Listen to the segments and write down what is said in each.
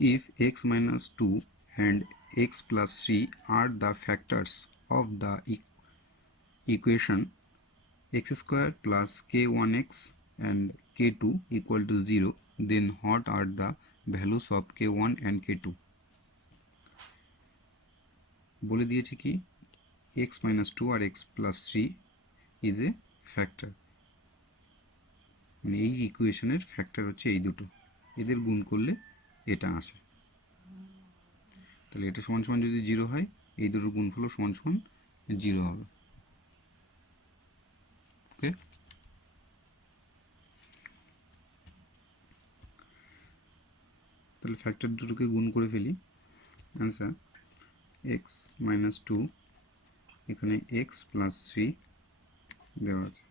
if x minus 2 and x plus 3 are the factors of the equation x square plus k1x and k2 equal to 0, then what are the values of k1 and k2? বলে দিয়েছে কি x minus 2 R x plus 3 is a factor, মানে এই ইকুয়েশনের factor হচ্ছে এই দুটো, এদের গুণ করলে এটা আসে। তাহলে এটা সমান সমান যদি 0 হয়, এই দুটোর গুণফল সমান সমান 0 হবে। ওকে, তাহলে ফ্যাক্টর দুটোকে গুণ করে ফেলি। অ্যান্সার x minus 2, এখানে x plus 3 দেওয়া আছে।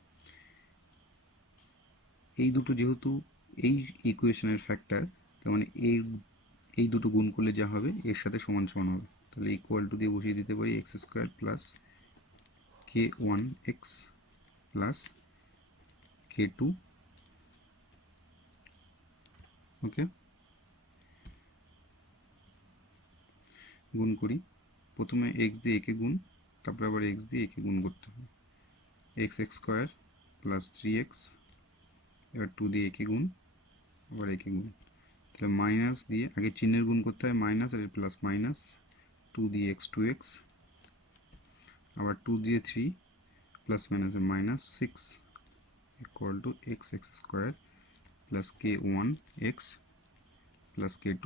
এই দুটো যেহেতু এই ইকুয়েশনের ফ্যাক্টর, তার মানে এই দুটো গুণ করলে যা হবে এর সাথে সমান সমান হবে। তাহলে ইকুয়াল টু দিয়ে বসিয়ে দিতে পারি x square plus k1x plus k2। ওকে, গুণ করি। প্রথমে x দিয়ে একে গুণ, তারপরে আবার x দিয়ে একে গুণ করতে হবে। x স্কোয়ার প্লাস 3x, এবার 2 দিয়ে একে গুণ, আবার একে গুণ। তাহলে মাইনাস দিয়ে আগে চিহ্নের গুণ করতে হয়, মাইনাস আর প্লাস মাইনাস, 2 দিয়ে x2x, আবার 2 দিয়ে 3 plus minus minus 6 equal to x square plus k1x plus k2।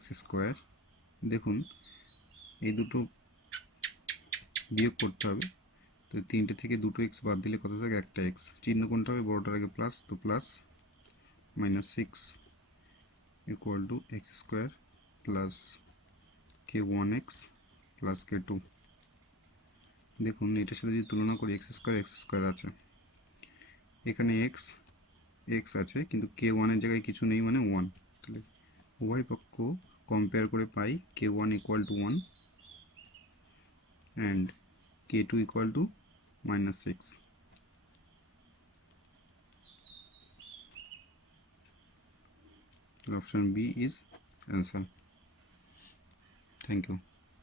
x square, দেখুন এই দুটো বিয়োগ করতে হবে, তো তিনটে থেকে দুটো x বাদ দিলে কত থাকে, একটা x। চিহ্ন কোনটা হবে, বড়টার আগে প্লাস, তো plus minus 6 equal to x square plus k1x plus k2। দেখুন এটার সাথে যদি তুলনা করি, x স্কোয়ার আছে, এখানে x আছে, কিন্তু k1 এর জায়গায় কিছু নেই, মানে 1। তাহলে উভয় পক্ষ কম্পেয়ার করে পাই k1 equal to 1 and k2 equal to minus 6. Option B is answer. Thank you.